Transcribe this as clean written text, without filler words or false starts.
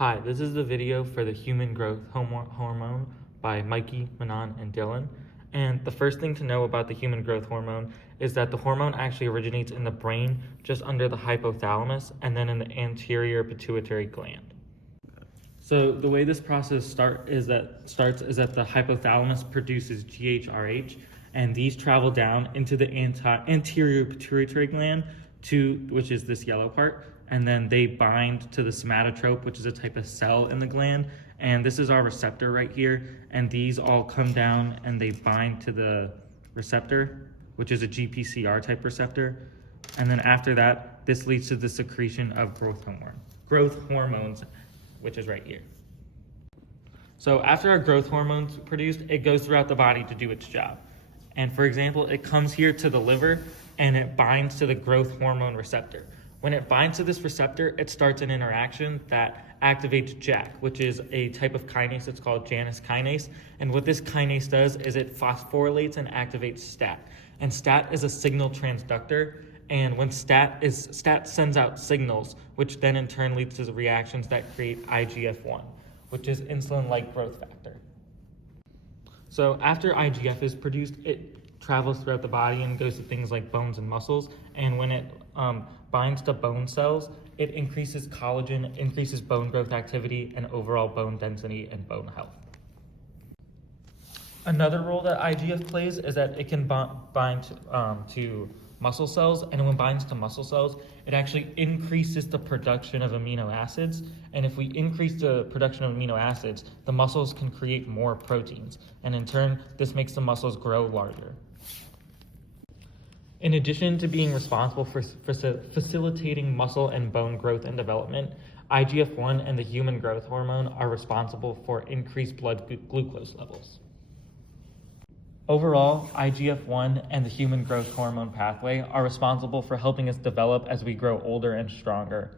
Hi, this is the video for the human growth hormone by Mikey, Manon, and Dylan. And the first thing to know about the human growth hormone is that the hormone actually originates in the brain just under the hypothalamus and then in the anterior pituitary gland. So the way this process starts is that the hypothalamus produces GHRH, and these travel down into the anterior pituitary gland which is this yellow part, and then they bind to the somatotrope, which is a type of cell in the gland, and this is our receptor right here, and these all come down and they bind to the receptor, which is a GPCR type receptor, and then after that, this leads to the secretion of growth hormones, which is right here. So after our growth hormone's produced, it goes throughout the body to do its job. And for example, it comes here to the liver and it binds to the growth hormone receptor. When it binds to this receptor, it starts an interaction that activates JAK, which is a type of kinase. It's called Janus kinase. And what this kinase does is it phosphorylates and activates STAT. And STAT is a signal transductor. And when STAT sends out signals, which then in turn leads to the reactions that create IGF-1, which is insulin-like growth factor. So after IGF is produced, it travels throughout the body and goes to things like bones and muscles. And when it binds to bone cells, it increases collagen, increases bone growth activity, and overall bone density and bone health. Another role that IGF plays is that it can bind to muscle cells, and when it binds to muscle cells, it actually increases the production of amino acids. And if we increase the production of amino acids, the muscles can create more proteins, and in turn, this makes the muscles grow larger. In addition to being responsible for facilitating muscle and bone growth and development, IGF-1 and the human growth hormone are responsible for increased blood glucose levels. Overall, IGF-1 and the human growth hormone pathway are responsible for helping us develop as we grow older and stronger.